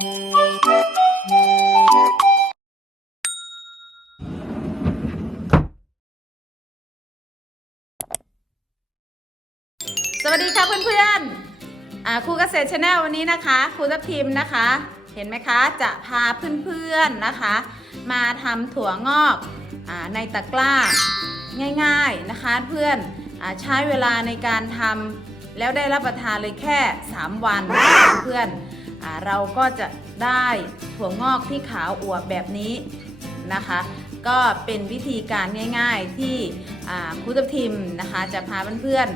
สวัสดีค่ะเพื่อนๆอ่าครูเกษตรชาแนลวันนี้นะคะครูทัพทิมนะคะ เห็นไหมคะจะพาเพื่อนๆนะคะ มาทำถั่วงอกอในตะกร้าง่าย ๆนะคะเพื่อนอใช้เวลาในการทำแล้วได้รับประทานเลยแค่ 3 วันเพื่อนๆ เราก็จะได้ถั่วงอกที่ขาวอวบแบบนี้นะคะ ก็เป็นวิธีการง่าย ๆที่ครูทัพทิมนะคะจะพาเพื่อน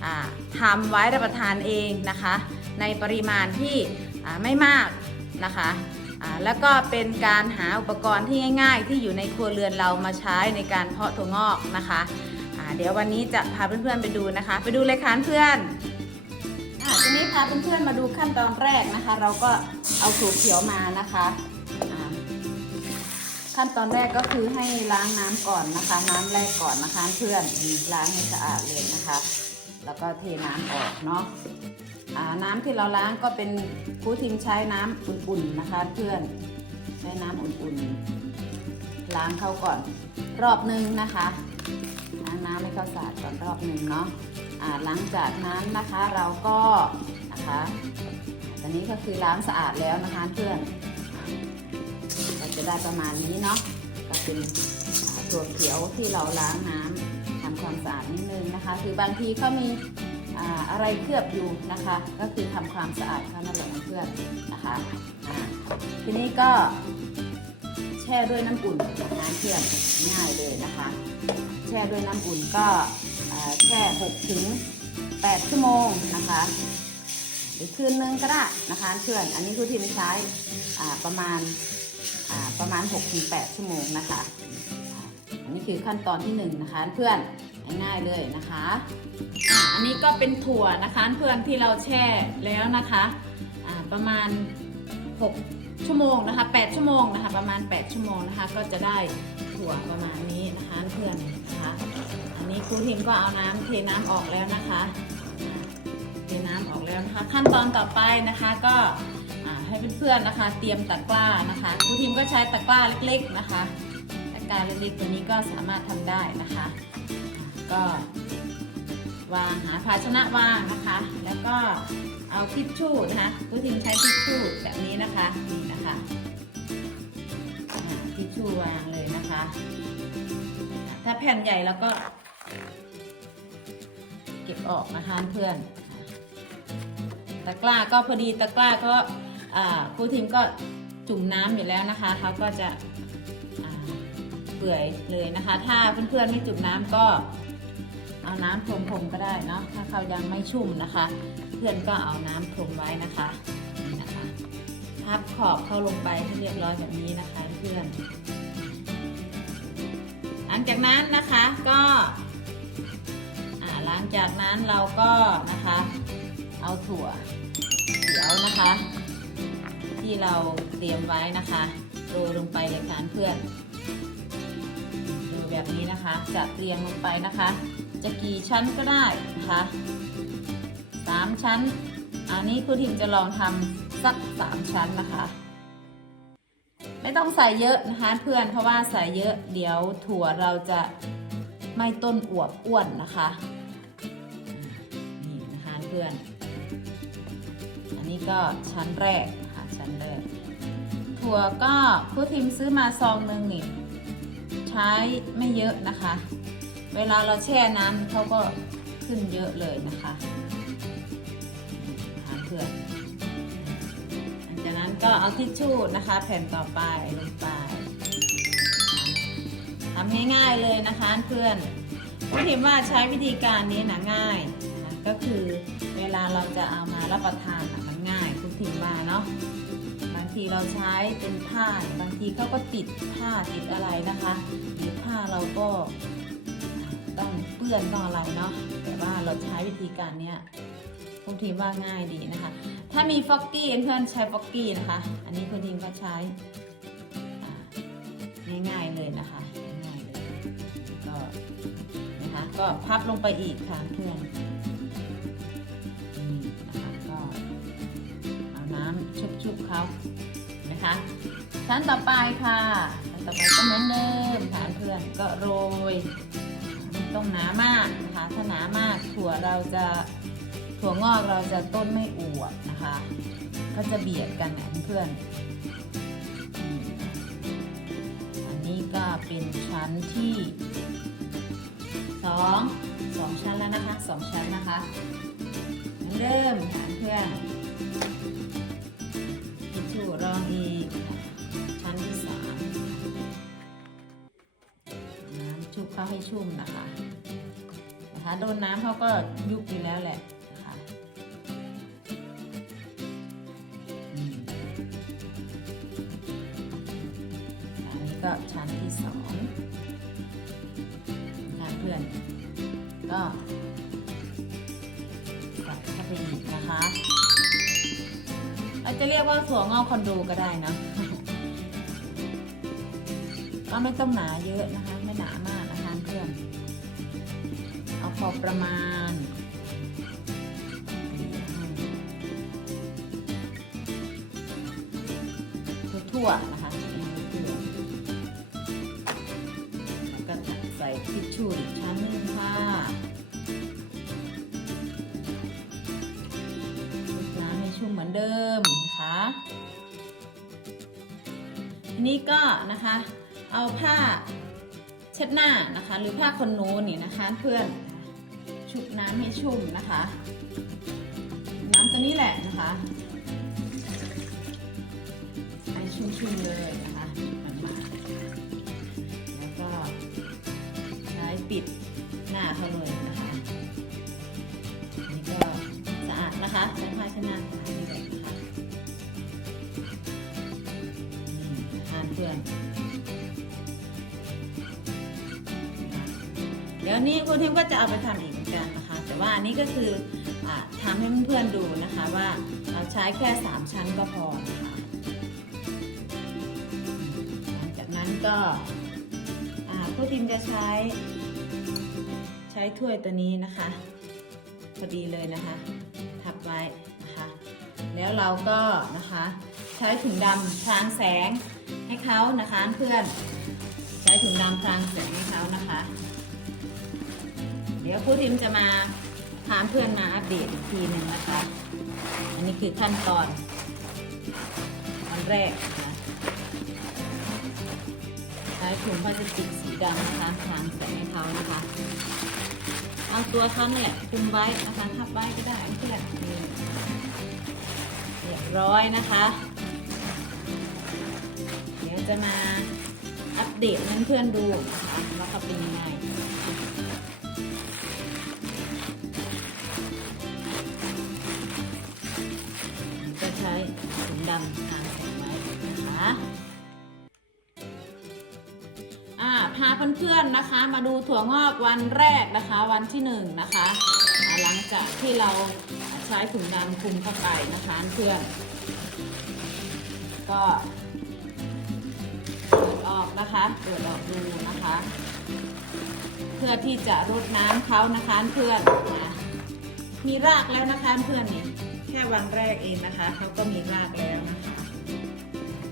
ๆทำไว้รับประทานเองนะคะ ในปริมาณที่ไม่มากนะคะแล้วก็เป็นการหาอุปกรณ์ที่ง่าย ๆ ที่อยู่ในครัวเรือนเรามาใช้ในการเพาะถั่วงอกนะคะอ่าเดี๋ยววันนี้จะพาเพื่อนๆไปดูนะคะ ไปดูเลยค่ะเพื่อน ทีนี้พาเพื่อนๆมาดูขั้นตอนแรกนะคะ เราก็เอาถั่วเขียวมานะคะขั้นตอนแรกก็คือให้ล้างน้ำก่อนนะคะ น้ำแรกก่อนนะคะเพื่อนล้างให้สะอาดเลยนะคะ แล้วก็เทน้ำออกเนาะน้ำที่เราล้างก็เป็นครูทิมใช้น้ำอุ่นๆนะคะ เพื่อนใช้น้ำอุ่นๆ ล้างเข้าก่อนรอบนึงนะคะ น้ำให้เขาสะอาดก่อนรอบหนึ่งเนาะอ่าหลังจากนั้นนะคะเราก็นะคะตอนนี้ก็คือล้างสะอาดแล้วนะคะเพื่อนเราจะได้ประมาณนี้เนาะก็เป็นถั่วเขียวที่เราล้างน้ำทำความสะอาดนิดนึงนะคะ คือบางทีเขามีอะไรเคลือบอยู่นะคะ ก็คือทำความสะอาดเขานั่นแหละเพื่อนนะคะทีนี้ก็แช่ด้วยน้ำอุ่นนะคะเพื่อนง่ายเลยนะคะ ช่ด้วยน้ำอุ่นก็แช่6ถึง8ชั่วโมงนะคะหรือคืนนึงก็ได้นะคะเพื่อน อันนี้คือทีมใช้ประมาณประมาณ6ถึง8ชั่วโมงนะคะอันนี้คือขั้นตอนที่หนึ่งนะคะเพื่อนง่ายๆเลยนะคะอันนี้ก็เป็นถั่วนะคะเพื่อนที่เราแช่แล้วนะคะประมาณ 6 ชั่วโมงนะคะ 8 ชั่วโมงนะคะ ประมาณ 8 ชั่วโมงนะคะ ก็จะได้ถั่วประมาณนี้นะคะเพื่อน นะคะ อันนี้ครูทิมก็เอาน้ำเทน้ำออกแล้วนะคะ เทน้ำออกแล้วนะคะ ขั้นตอนต่อไปนะคะก็ให้เพื่อนๆนะคะ เตรียมตะกร้านะคะครูทิมก็ใช้ตะกร้าเล็ก ๆนะคะตะกร้าเล็กๆตัวนี้ก็สามารถทำได้นะคะ ก็วางหาภาชนะวางนะคะ แล้วก็เอาทิชชู่นะคะผู้ทิมใช้ทิชชู่แบบนี้นะคะนี่นะคะทิชชู่วางเลยนะคะ ถ้าแผ่นใหญ่แล้วก็ เก็บออกนะคะเพื่อน ตะกร้าก็พอดีตะกร้าก็ครูทิมก็จุ่มน้ำอยู่แล้วนะคะเขาก็จะเปื่อยเลยนะคะ ถ้าเพื่อนๆไม่จุ่มน้ำก็เอาน้ำพรมๆก็ได้เนาะถ้าเขายังไม่ชุ่มนะคะ เพื่อนก็เอาน้ำพรมไว้นะคะนี่นะคะพับขอบเข้าลงไปให้เรียบร้อยแบบนี้นะคะเพื่อน นั้นนะคะก็อ่าหลังจากนั้นเราก็นะคะเอาถั่วเขียวนะคะ ที่เราเตรียมไว้นะคะโรยลงไปเลยค่ะเพื่อนดูแบบนี้นะคะจะเรียงลงไปนะคะ จะกี่ชั้นก็ได้นะคะสามชั้น อันนี้ครูทิมจะลองทำสักสามชั้นนะคะ ไม่ต้องใส่เยอะนะคะเพื่อนเพราะว่าใส่เยอะเดี๋ยวถั่วเราจะไม่ต้นอวบอ้วนนะคะนี่นะคะเพื่อน อันนี้ก็ชั้นแรกนะคะชั้นแรก ถั่วก็ครูทิมซื้อมาซองหนึ่งนี่ใช้ไม่เยอะนะคะ เวลาเราแช่น้ำเขาก็ขึ้นเยอะเลยนะคะเพื่อน ก็เอาทิชชู่นะคะ แผ่นต่อไปลงไปทำง่ายๆเลยนะคะเพื่อนครูทิมว่าใช้วิธีการนี้นะง่ายนะก็คือเวลาเราจะเอามารับประทานนะมันง่ายครูทิมว่าเนาะบางทีเราใช้เป็นผ้าบางทีเขาก็ติดผ้าติดอะไรนะคะหรือผ้าเราก็ต้องเปื้อนต้องอะไรเนาะแต่ว่าเราใช้วิธีการเนี้ย คุณทีมว่าง่ายดีนะคะ ถ้ามีฟอกกี้เพื่อนใช้ฟอกกี้นะคะ อันนี้คุณทีมก็ใช้ง่ายๆเลยนะคะง่ายๆเลยก็นะคะก็พับลงไปอีกค่ะเพื่อนนะคะก็เอาน้ำชุบๆเขานะคะชั้นต่อไปค่ะชั้นต่อไปก็เหมือนเดิมค่ะเพื่อนก็โรยต้องหนามากนะคะถ้าหนามากถั่วเราจะ ถั่วงอกเราจะต้นไม่อวบนะคะ ก็จะเบียดกันนะเพื่อน อันนี้ก็เป็นชั้นที่สองสองชั้นแล้วนะคะสองชั้นนะคะเหมือนเดิมค่ะเพื่อนทิชชู่รองอีกชั้นที่สามน้ำชุบเข้าให้ชุ่มนะคะนะคะโดนน้ำเขาก็ยุบอยู่แล้วแหละ ก็ชั้นที่สองงานเพื่อน ก็ใส่เข้าไปอีกนะคะเราจะเรียกว่าถั่วงอกคอนโดก็ได้นะ ก็ไม่ต้องหนาเยอะนะคะ ไม่หนามากนะคะเพื่อน เอาพอประมาณทั่วนะคะ ส่ทิชชู่อีกชั้นหนึ่งค่ะน้ำให้ชุ่มเหมือนเดิมนะคะอันนี้ก็นะคะ เอาผ้าเช็ดหน้านะคะ หรือผ้าขนหนูนี่นะคะเพื่อนชุบน้ำให้ชุ่มนะคะ น้ำตัวนี้แหละนะคะให้ชุ่มๆเลย ปิดหน้าเขาเลยนะคะอันนี้ก็สะอาดนะคะใช้ผ้าชนะนี่เลยนะคะนี่ทานเพื่อนเดี๋ยวนี้คุณทิมก็จะเอาไปทำอีกเหมือนกันนะคะ แต่ว่าอันนี้ก็คืออทำให้เพื่อนๆดูนะคะว่าเราใช้แค่ 3 ชั้นก็พอนะคะหลังจากนั้นก็ผู้ทีมจะใช้ ใช้ถ้วยตัวนี้นะคะ พอดีเลยนะคะ ทับไว้นะคะ แล้วเราก็นะคะ ใช้ถุงดำพรางแสงให้เขานะคะเพื่อน ใช้ถุงดำพรางแสงให้เขานะคะ เดี๋ยวผู้ทีมจะมาพาเพื่อนมาอัปเดตอีกทีหนึ่งนะคะ อันนี้คือขั้นตอนอันแรกนะใช้ถุงพลาสติกสีดำนะคะทางใส่ให้เขานะคะ เอาตัวเขาเนี่ยคุมไว้นะคะทับไว้ก็ได้เพื่อนนี่เรียบร้อยนะคะ เดี๋ยวจะมาอัปเดตให้เพื่อนๆดูนะคะว่าเขาเป็นยังไงจะใช้ถุงดำทางใส่ไว้นะคะ พาเพื่อนๆนะคะ มาดูถั่วงอกวันแรกนะคะ วันที่หนึ่งนะคะ หลังจากที่เราใช้ถุงดำคลุมเข้าไปนะคะเพื่อน ก็เปิดออกนะคะเปิดออกดูนะคะ เพื่อที่จะรดน้ำเขานะคะเพื่อนนะมีรากแล้วนะคะเพื่อนนี่แค่วันแรกเองนะคะเขาก็มีรากแล้วนะคะ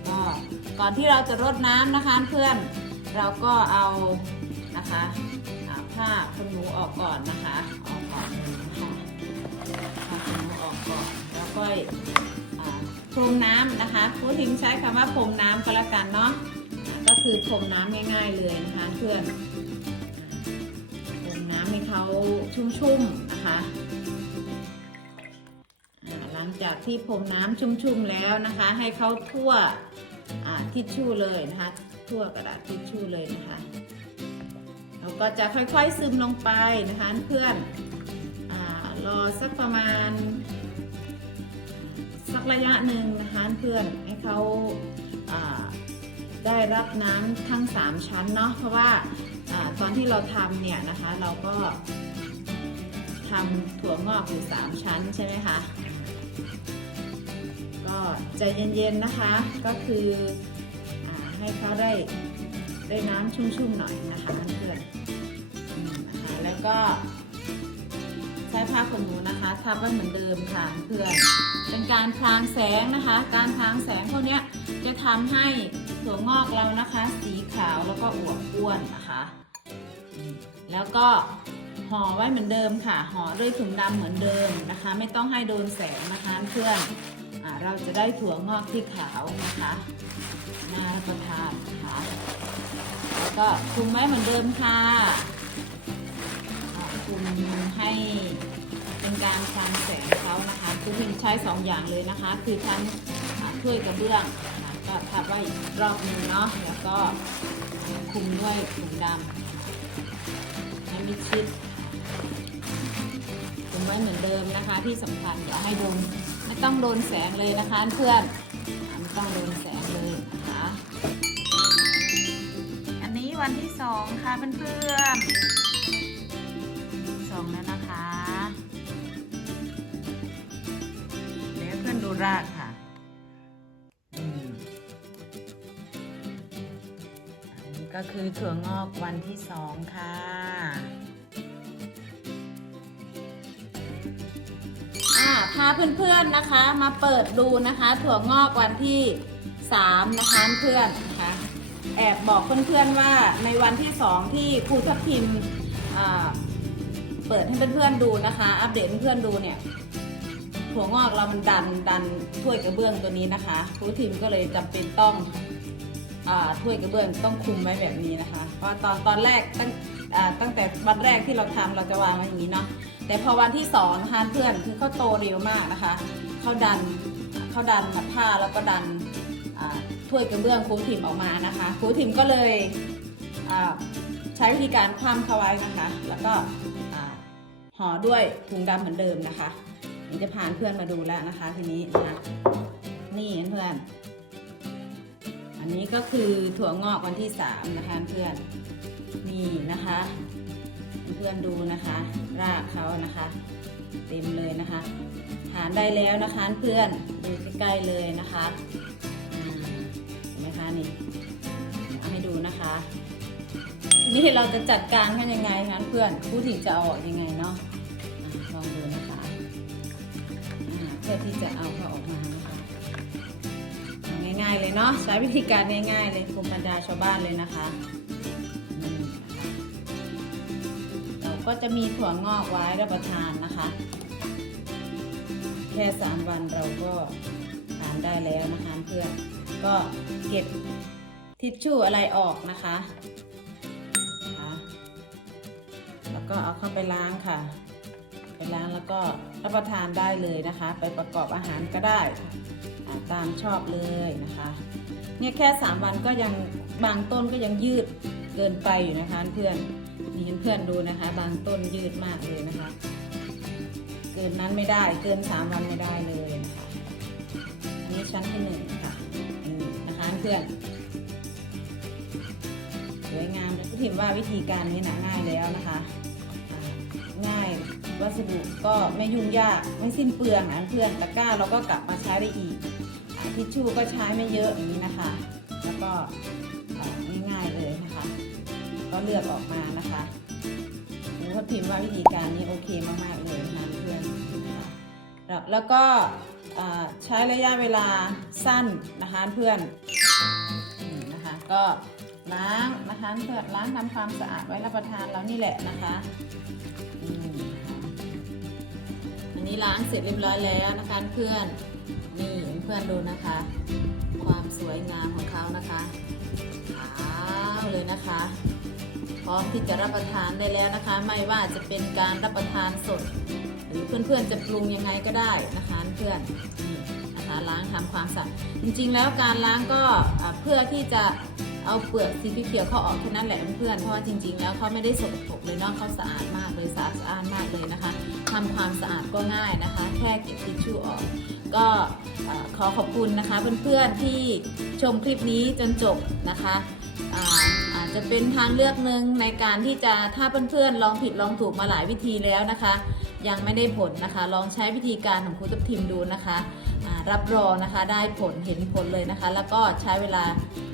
ก็ก่อนที่เราจะรดน้ำนะคะเพื่อน เราก็เอานะคะผ้าขนหนูออกก่อนนะคะออกก่อนนะคะผ้าขนหนูออกก่อนแล้วก็พรมน้ำนะคะผู้ทิมใช้คำว่าพรมน้ำก็แล้วกันเนาะก็คือพรมน้ำง่าย ๆเลยนะคะเพื่อนพรมน้ำให้เขาชุ่มๆนะคะหลังจากที่พรมน้ำชุ่มๆแล้วนะคะ ให้เขาทั่วอ่าทิชชู่เลยนะคะ ทั่วกระดาษทิชชู่เลยนะคะ เราก็จะค่อยๆซึมลงไปนะคะเพื่อนอรอสักประมาณ สักระยะหนึ่งนะคะเพื่อนให้เขาาได้รับน้ำทั้ง 3 ชั้นเนาะเพราะว่าอาตอนที่เราทำเนี่ยนะคะเราก็ทำถั่วงอกอยู่ 3 ชั้นใช่ไหมคะก็ใจเย็นๆนะคะก็คือ ให้เขาได้ได้น้ำชุ่มๆหน่อยนะคะเพื่อนๆอืมนะคะแล้วก็ใช้ผ้าขนหนูนะคะทับไว้เหมือนเดิมค่ะเพื่อนเป็นการพรางแสงนะคะ การพรางแสงพวกนี้จะทำให้ถั่วงอกเรานะคะ สีขาวแล้วก็อวบอ้วนนะคะ แล้วก็ห่อไว้เหมือนเดิมค่ะห่อด้วยถุงดำเหมือนเดิมนะคะ ไม่ต้องให้โดนแสงนะคะเพื่อนอเราจะได้ถั่วงอกที่ขาวนะคะ น่ารับประทานนะคะแล้วก็คลุมไว้เหมือนเดิมค่ะคุณให้เป็นการฟังแสงเขานะคะคุณพิมใช้สองอย่างเลยนะคะ คือทั้งถ้วยกระเบื้องนะก็ทับไว้รอบหนึงเนาะแล้วก็คลุมด้วยถุงดำให้มิดชิดคลุมไว้เหมือนเดิมนะคะ ที่สำคัญอย่าให้โดนไม่ต้องโดนแสงเลยนะคะเพื่อนไม่ต้องโดนแสง วันที่สองค่ะเพื่อนๆสองแล้วนะคะเดี๋ยวเพื่อนดูรากค่ะอันนี้ก็คือถั่วงอกวันที่สองค่ะพาเพื่อนๆนะคะมาเปิดดูนะคะ ถั่วงอกวันที่สามนะคะเพื่อน แอบบอกเพื่อนๆว่าในวันที่สองที่ครูทับทิมเปิดให้เพื่อนๆดูนะคะ อัปเดตเพื่อนๆดูเนี่ยถั่วงอกเรามันดันดันถ้วยกระเบื้องตัวนี้นะคะครูทิมก็เลยจำเป็นต้องถ้วยกระเบื้องต้องคุมไว้แบบนี้นะคะเพราะตอนตอนแรกตั้งตั้งแต่วันแรกที่เราทำเราจะวางไว้อย่างนี้เนาะแต่พอวันที่สองนะคะเพื่อนคือเขาโตเร็วมากนะคะเขาดันเขาดันผ้าแล้วก็ดัน ถ้วยกระเบื้องครูถิ่มออกมานะคะครูถิ่มก็เลยใช้วิธีการคว่ำเขาไว้นะคะ แล้วก็ห่อด้วยถุงดำเหมือนเดิมนะคะนี่จะพานเพื่อนมาดูแล้วนะคะทีนี้นะนี่เพื่อน อันนี้ก็คือถั่วงอกวันที่สามนะคะเพื่อนนี่นะคะเพื่อนดูนะคะ รากเขานะคะ เต็มเลยนะคะทานได้แล้วนะคะเพื่อนดูใกล้ๆเลยนะคะ นี่เอาให้ดูนะคะ นี่เราจะจัดการกันยังไงคะเพื่อนผู้ที่จะเอาออกยังไงเนาะลองดูนะคะเพื่อที่จะเอาเขาออกมานะคะง่ายๆเลยเนาะใช้วิธีการง่ายๆเลยภูมิปัญญาชาวบ้านเลยนะคะนี่นะคะเราก็จะมีถั่วงอกไว้รับประทานนะคะแค่สามวันเราก็ทานได้แล้วนะคะเพื่อน ก็เก็บทิชชู่อะไรออกนะคะแล้วก็เอาเข้าไปล้างค่ะ ไปล้างแล้วก็รับประทานได้เลยนะคะ ไปประกอบอาหารก็ได้ตามชอบเลยนะคะ เนี่ยแค่ 3 วันก็ยังบางต้นก็ยังยืดเกินไปอยู่นะคะเพื่อนนี่เพื่อนดูนะคะ บางต้นยืดมากเลยนะคะ เกินนั้นไม่ได้เกิน 3 วันไม่ได้เลยนะคะอันนี้ชั้นที่1 เพื่อนสวยงามเลยพี่ถิมว่าวิธีการนี้นะง่ายแล้วนะคะ ง่ายวัสดุก็ไม่ยุ่งยากไม่สิ้นเปลืองนะเพื่อนตะกร้าเราก็กลับมาใช้ได้อีกทิชชู่ก็ใช้ไม่เยอะอย่างนี้นะคะ แล้วก็ง่ายๆเลยนะคะ ก็เลือกออกมานะคะหนูก็พิมพ์ว่าวิธีการนี้โอเคมากๆเลยนะเพื่อนแล้วก็ใช้ระยะเวลาสั้นนะคะเพื่อน ก็ล้างนะคะเพื่อนล้างทำความสะอาดไว้รับประทานแล้วนี่แหละนะคะอืมนะคะอันนี้ล้างเสร็จเรียบร้อยแล้วนะคะเพื่อนนี่เพื่อนดูนะคะ ความสวยงามของเขานะคะขาวเลยนะคะ พร้อมที่จะรับประทานได้แล้วนะคะ ไม่ว่าจะเป็นการรับประทานสด หรือเพื่อนๆจะปรุงยังไงก็ได้นะคะเพื่อน นะคะล้างทำความสะอาดจริงๆ แล้วการล้างก็เพื่อที่จะเอาเปลือกสีเขียวเขาออกแค่นั้นแหละเพื่อนๆเพราะว่าจริง ๆ แล้วเขาไม่ได้สกปรกเลยเนาะเขาสะอาดมากเลยสะอาดสะอาดมากเลยนะคะทำความสะอาดก็ง่ายนะคะ แค่เก็บทิชชู่ออก ก็ขอขอบคุณนะคะเพื่อนๆที่ชมคลิปนี้จนจบนะคะอาจจะเป็นทางเลือกหนึ่งในการที่จะถ้าเพื่อนๆลองผิดลองถูกมาหลายวิธีแล้วนะคะ ยังไม่ได้ผลนะคะ ลองใช้วิธีการของครูตับทิมดูนะคะ รับรองนะคะได้ผลเห็นผลเลยนะคะ แล้วก็ใช้เวลา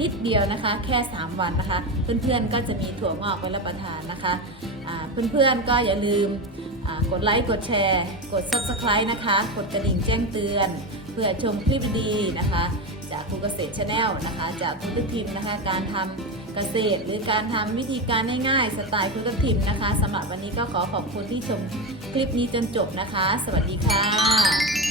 นิดเดียวนะคะ แค่ 3 วันนะคะ เพื่อนๆก็จะมีถั่วงอกไว้รับประทานนะคะเพื่อนๆก็อย่าลืมกดไลค์กดแชร์ กด Subscribe นะคะ กดกระดิ่งแจ้งเตือน เพื่อชมคลิปดีๆนะคะ จากครูเกษตรชาแนลนะคะ จากคุณพิมพ์นะคะ การทำเกษตร หรือการทำวิธีการง่ายๆสไตล์คุณพิมพ์นะคะสำหรับวันนี้ก็ขอขอบคุณที่ชมคลิปนี้จนจบนะคะ สวัสดีค่ะ